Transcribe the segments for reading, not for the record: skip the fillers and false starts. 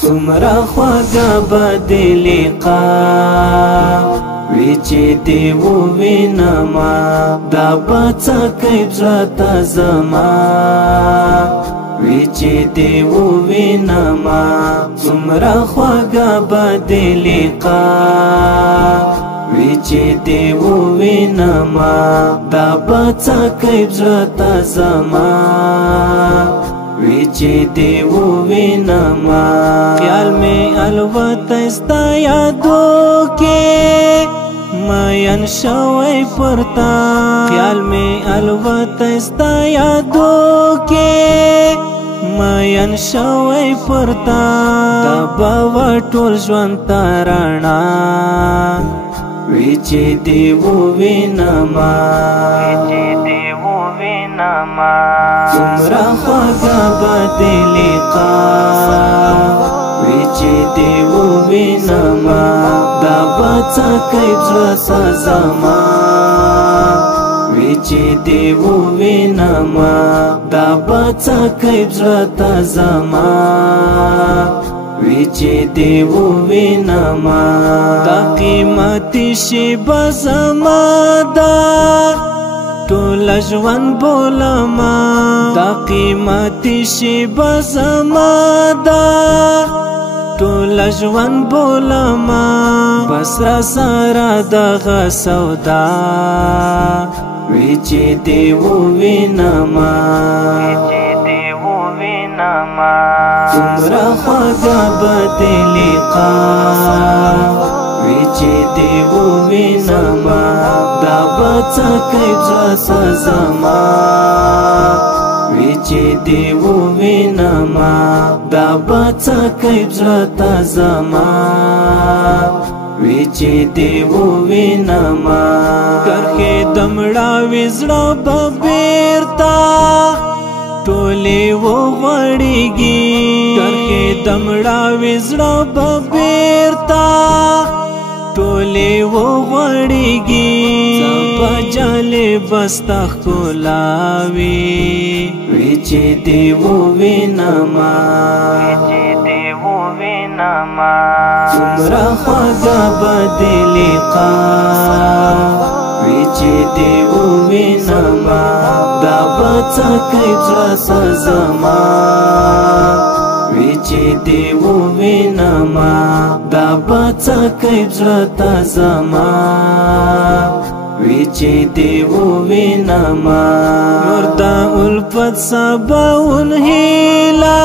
څومره خوږه به دې لقا وی چې دې ووینما دا به څه کوي زړه ته زما وی چې دې ووینما څومره خوږه به دې لقا وی چې دې ووینما دا به څه کوي زړه ته زما وی چې دې ووینما خیال مې الوته ستا یادو کې مین شوی پرتا خیال مې الوته ستا یادو کې مین شوی پرتا دا به ټول ژوند ته رڼا وی چې دې ووینما څومره خوږه به دې لقا وی چې دې ووینما دا به څه کوي زړه ته زما وی چې دې ووینما دا به څه کوي زړه ته زما وی چې دې ووینما دا قیمتي شیبه زما ده ټول ژوند بولما دا قیمتي شیبه زما ده ټول ژوند بولما بس را سره دغه سودا وی چې دې ووینما څومره خوږه به دې لقا وی چې دې ووینما دا به څه کوي زړه ته زما وی چې دې ووینما دا به څه کوي زړه ته زما وی چې دې ووینما کرښې د مړاوي زړه به بیرته ټولې وغوړېږي کرښې د مړاوي زړه به بیرته ټولې وغوړېږي په جالب ستا ښکلاوي وی چې دې ووینما څومره خوږه به دې لقا وی چې دې ووینما دا به څه کوي زړه ته زما وی چې دې ووینما دا به څه کوي زړه ته زما وی چې دې ووینما نور دا الفت سباون هیلا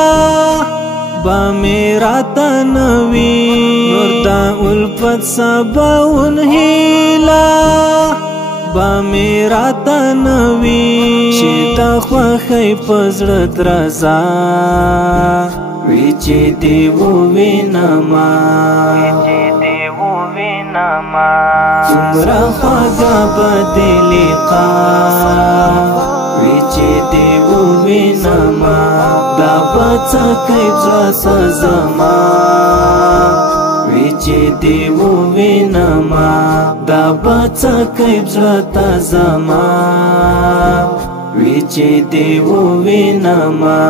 با میرا تنوی نور دا الفت سباون هیلا با میرا تنوی چې دا خوښۍ په زړه درځه وی چې دې ووینما څومره خوږه به دې لقا وی چې دې ووینما دا به څه کوي زړه ته زما وی چې دې ووینما دا به څه کوي زړه ته زما وی چې دې ووینما